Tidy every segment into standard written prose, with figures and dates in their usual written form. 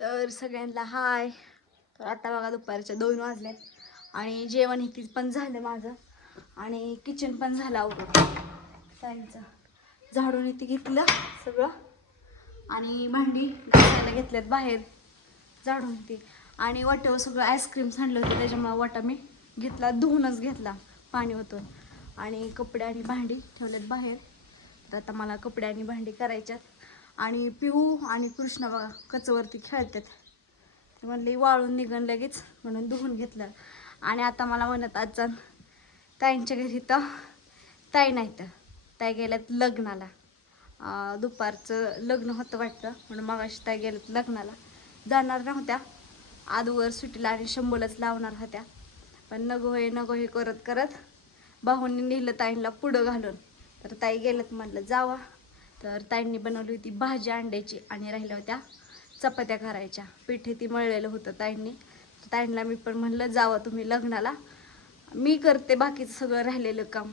तर सगळ्यांना हाय. तर आता बघा दुपारच्या 2 वाजल्यात आणि जेवण इथे पण झालं माझं आणि किचन पण झालं आवरून. ताईंचं झाडून इथे घेतलं सगळं आणि भांडी घासायला घेतल्यात बाहेर झाडून ते. आणि वाट्यावर सगळं आईस्क्रीम सांडलं होतं त्याच्यामुळे वाटा मी घेतला, धुवूनच घेतला पाणी ओतून. आणि कपडे आणि भांडी ठेवल्यात बाहेर. तर आता मला कपडे आणि भांडी करायच्यात. आणि पिहू आणि कृष्णा बघा कचवरती खेळतात. ते म्हणले वाळून निघन लगेच म्हणून धुवून घेतलं. आणि आता मला म्हणत आजचा ताईंच्या घरी तर ताई नाही तर ताई गेल्यात लग्नाला. दुपारचं लग्न होतं वाटतं म्हणून मगाशी ताई गेल्यात लग्नाला. जाणार नव्हत्या आदूवर सुट्टीला आणि शंभूलाच लावणार होत्या, पण नको हे करत करत भाऊंनी नेलं ताईंना पुढं घालून. तर ताई गेल्यात म्हटलं जावा. तर ताईंनी बनवली होती भाजी अंड्याची आणि राहिल्या होत्या चपात्या करायच्या. पिठे ती मळलेलं होतं ताईंनी. तर ताईंना मी पण म्हणलं जावा तुम्ही लग्नाला, मी करते बाकीचं सगळं राहिलेलं काम.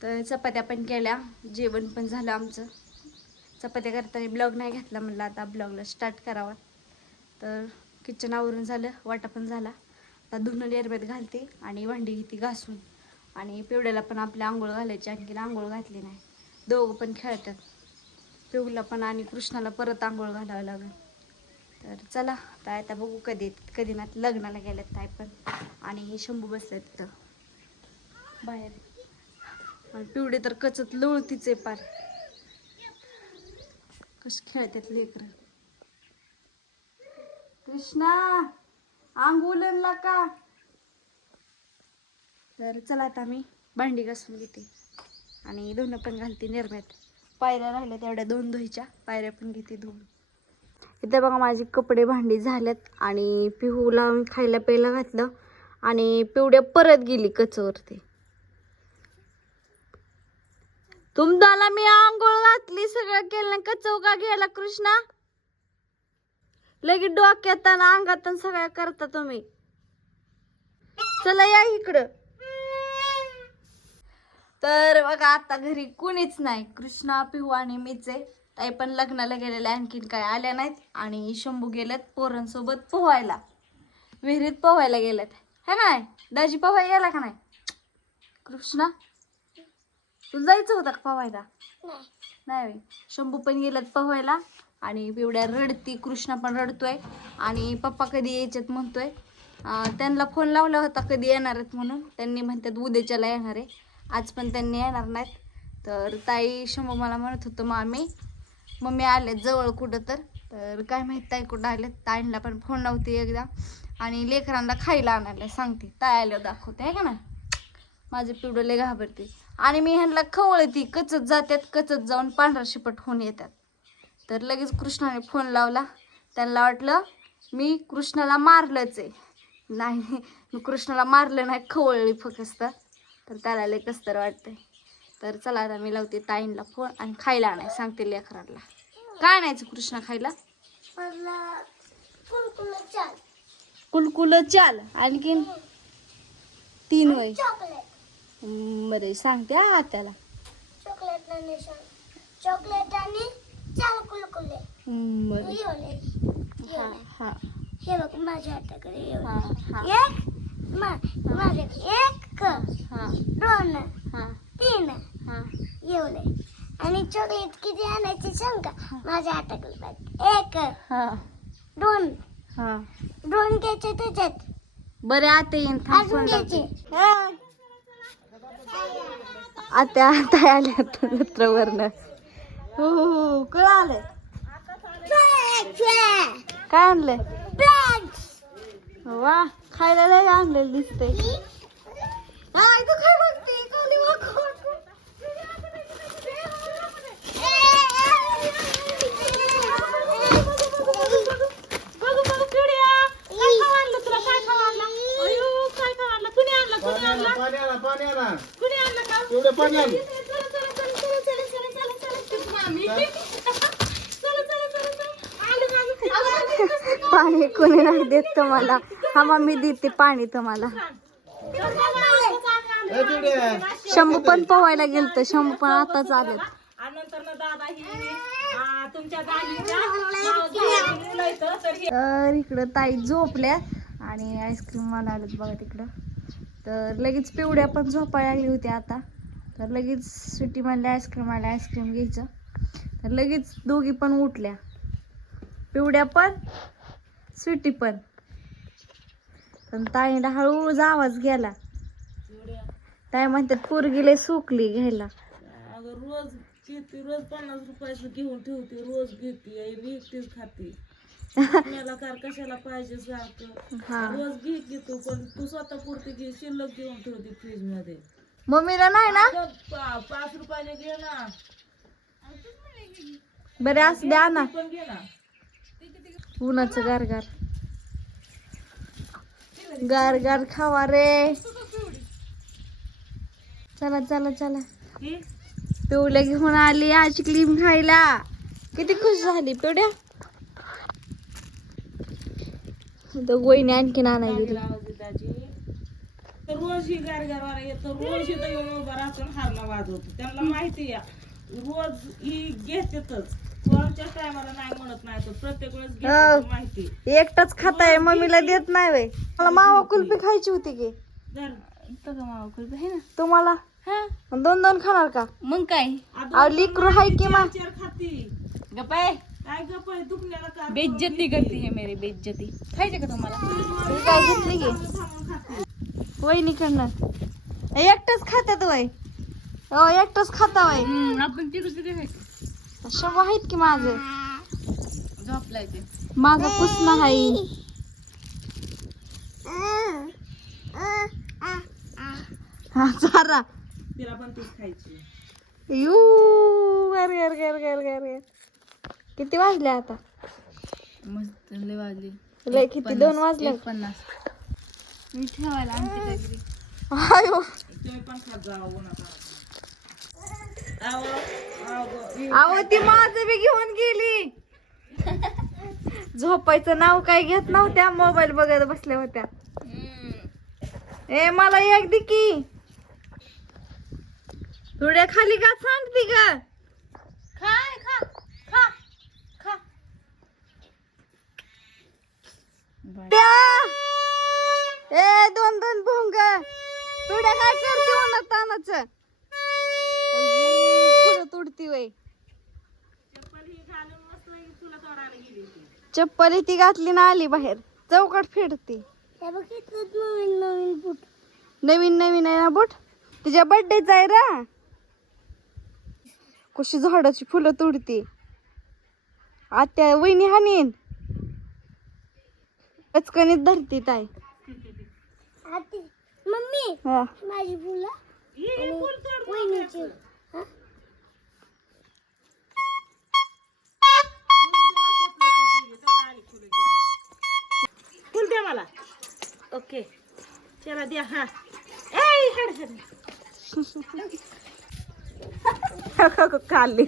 तर चपात्या पण केल्या, जेवण पण झालं आमचं. चपात्या करताना ब्लॉग नाही घेतला, म्हणलं आता ब्लॉगला स्टार्ट करावा. तर किचन आवरून झालं, वाटा पण झाला. आता धुणं निर्मेत घालते आणि भांडी घेते घासून. आणि पिवड्याला पण आपल्या आंघोळ घालायची, आणखीन आंघोळ घातली नाही. दोघं पण खेळतात, पिवला पण आणि कृष्णाला परत आंघोळ घालावं लागेल. तर चला ताय आता बघू कधी ना लग्नाला गेल्यात ताय पण. आणि शंभू बसलाय तिथं बाहेर. आणि पिवडे तर कचत लोळतीचे पार, कस खेळतात लेकर. कृष्णा आंघोळला का. तर चला आता मी भांडी घासून घेते आणि धुणं पण घालते निर्म्यात. पायऱ्या राहिल्या तेवढ्या 2 धुईच्या, पायऱ्या पण घेते धुवून. इथे बघा माझी कपडे भांडी झाल्यात आणि पिहूला मी खायला प्यायला घातलं आणि पिवड्या परत गेली कचवरती. तुमदाला मी आंघोळ घातली, सगळं केलं, कचव का गेला कृष्णा. लगेच डोक्यात आणि अंगात सगळ्या करता तुम्ही. चला या इकडं. तर बघा आता घरी कुणीच नाही, कृष्णा पिहू आणि मीच आहे. ताई पण लग्नाला गेलेल्या, आणखीन काय आल्या नाहीत. आणि शंभू गेल्यात पोरांसोबत पोहायला, विहिरीत पोहायला गेल्यात. हे काय दाजी पोहायला गेला का नाही. कृष्णा तुला जायचं होतं का पोहायला. नाही. शंभू पण गेल्यात पोहायला आणि पिवड्या रडती, कृष्णा पण रडतोय. आणि पप्पा कधी यायच्यात म्हणतोय. त्यांना फोन लावला होता कधी येणार आहेत म्हणून, त्यांनी म्हणतात उद्याच्याला येणार आहे. आज पण त्यांनी येणार नाहीत. तर ताई शंभू मला म्हणत होतं मम्मी आलेत जवळ कुठं. तर काय माहीत ताई कुठं आलेत. ताईंना पण फोन लावते एकदा आणि लेकरांना खायला आणायला सांगते. ताई आल्यावर दाखवते आहे का ना. माझं पिवडं लय घाबरते आणि मी ह्यांना खवळती, कचत जातात, कचत जाऊन पांढरा शिपट होऊन येतात. तर लगेच कृष्णाने फोन लावला. त्यांना वाटलं मी कृष्णाला मारलंच आहे. नाही, मी कृष्णाला मारलं नाही, खवळली फक्त. तर त्याला लय कसतर वाटतंय. तर चला आता मी लावते ताईंना फोन आणि खायला आणाय सांगते लेकरांना. काय आणायचं कृष्णा खायला. कुलकुल चाल आणखीन 3 वय. बरं सांगते त्याला. चॉकलेट आणि चाल कुलकुले. हा हा हे बघ माझ्या हाताकडे हा हा एक माझ्याकडे 1 हा 2 हा 3 हा एवढे. आणि चॉकलेट किती आणायचे सांग का. माझ्या हाताकडे पाहिजे 1 हा 2 हा 2 घ्यायचे त्याच्यात. बरे आता येईन अजून घ्यायचे. आता आता आल्यात रत्रवरनं. हो कळालं. काय आणलंय. वा खायला लय आणलेलं दिसतंय. पाणी कोणी नाही देत तुम्हाला. हा मम्मी देते पाणी तुम्हाला. शंभू पण पोहायला गेलत, शंभू पण आताच आलेत. नंतर दादा ही तुमच्या गाडीच्या तर इकडं ताई झोपल्या आणि आईस्क्रीम मला आलं बघा तिकडं. तर लगेच पिवड्या पण झोपायला लागली होती आता. तर लगेच सुट्टी म्हणली आईस्क्रीम आल्या, आईस्क्रीम घ्यायचं. तर लगेच दोघी पण उठल्या, पिवड्या पण स्वीटी पण. पण ताईला हळूच आवाज गेला. ताई म्हणतात पोरगी लय सुकली घ्यायला. अगं रोज घेते, रोज 50 रुपयाचं घेऊन ठेवते, रोज घेते आणि एकटीच खाते. आपल्याला कशाला पाहिजे सारखं. हा. रोज घे तू, पण तू स्वतः पुरती घे, शिल्लक घेऊन ठेवते फ्रीज मध्ये. मम्मीला नाही ना. अगं 5 रुपयाने घे ना. बरे असं द्या ना. पण घे ना. उन्हाचं गारगार गारगार खावा रे. चला चला चला. घे. पिवड्या घेऊन आली आईस्क्रीम खायला. किती खुश झाली पिवड्या. तर वहिनी आणखीन आणायला गेली. आवाज देते आजी. तर रोज ही गारगारवाला येतो, रोज इथं येऊन उभा राहतो आणि हारला वाजवतो. त्यांना माहिती आहे रोज ही घेतेच. कोणत्याच टायमाला नाही म्हणत नाही, तो प्रत्येक वेळेस घेते माहिती. एकटाच खाताय, मम्मीला देत नाही वे. मला मावा कुल्फी खायची होती की. धर. मावा कुल्फी आहे ना तुम्हाला. दोन दोन खाणार का. मग काय अहो लिकरू हाय की मा. चार खाती. गपाय काय गप्पा दुखण्याला का बेइज्जती करती है मेरी बेइज्जती. खायचे का तुम्हाला. तुम्ही काय घेतली की वहिनी करणार. एकटच खात्यात वय. हो एकटच खाता वय. आपण तिकडे खायचं. शव आहेत की माझं. झोपलाय ते माझा पुसणं हाय. हा चारा. तिला पण तीच खायची. यू गर गर गर गर गर गर. किती वाजले आता. मस्त लय वाजले. लय किती 2 वाजले. 50. मी ठेवायला आणते काहीतरी. आयो तुम्ही पण खात जा उन्हात. अहो ती माझं बी घेऊन गेली. झोपायचं नाव काय घेत नव्हत्या, मोबाईल बघत बसल्या होत्या. ए मला एक दे की. थोड्या खाली का सांगते का. खाय खा खा खा. ए 2 भोंग. थोड्या काय करते उन्हात तानाचं. तुडती वय. चप्पल ती घातली ना आली बाहेर. चौकाट फेडती. नवीन नवीन बूट. नवीन नवीन आहे ना बूट. तिच्या बर्थडेच आहे रा. कशी झाडाची फुलं तुडती. आत्या वहिनी हानीन. पचकनीत धरती ताई. मम्मी हा. माझी फुलं वहिनीची. फुल द्या मला. ओके चला द्या. हा खाल्ली.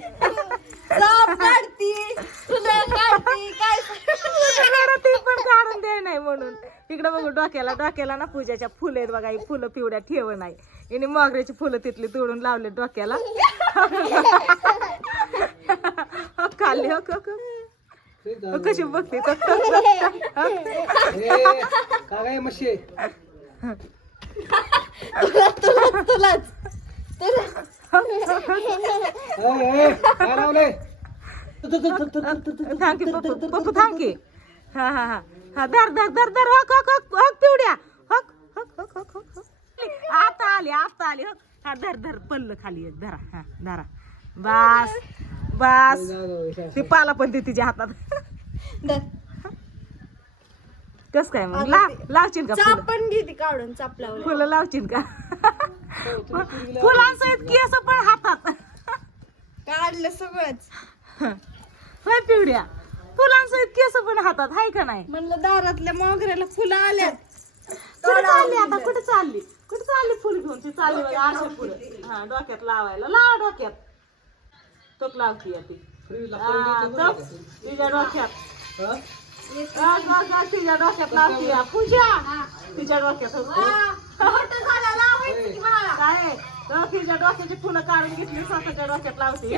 ती पण काढून दे नाही म्हणून. इकडे बघू डोक्याला डोक्याला ना पूजाच्या फुलं आहेत बघा. ही फुलं पिवड्या ठेव नाही. हिने मोगऱ्याची फुलं तिथली तोडून लावले डोक्याला. खाल्ली. हो कशी बघते. तुलाच थांब की पप्पू थांब की. हा हा हा हा. धर धर धर धर. हक हक हक हक पिवड्या. हक हक हक हक हक. आता आली आता आली. हा धर धर पल्ल खाली एक धरा. हा धरा. बस बस. ती पाला पण ती तिच्या हातात. कस काय मग लावशील का फुलं? पण घेते काढून चापल्यावर. फुलं लावशील का. फुलांसहित केस पण हातात काढलं सगळंच. होय पिवड्या. फुलांसहित केस पण हातात हाय का नाही. म्हणलं दारातल्या मोगऱ्याला फुलं आल्यात. कुठे चालली आता. कुठे चालली. कुठे चालली फुल घेऊन. ती चालली बघा अशा पुढे. हा डोक्यात लावायला. लावा डोक्यात. टोक लावती ती. तिच्या डोक्यात. तिच्या डोक्यात लावती पूजा. तिच्या डोक्यात काय तिच्या डोक्याची फुलं काढून घेतली स्वतःच्या डोक्यात लावती.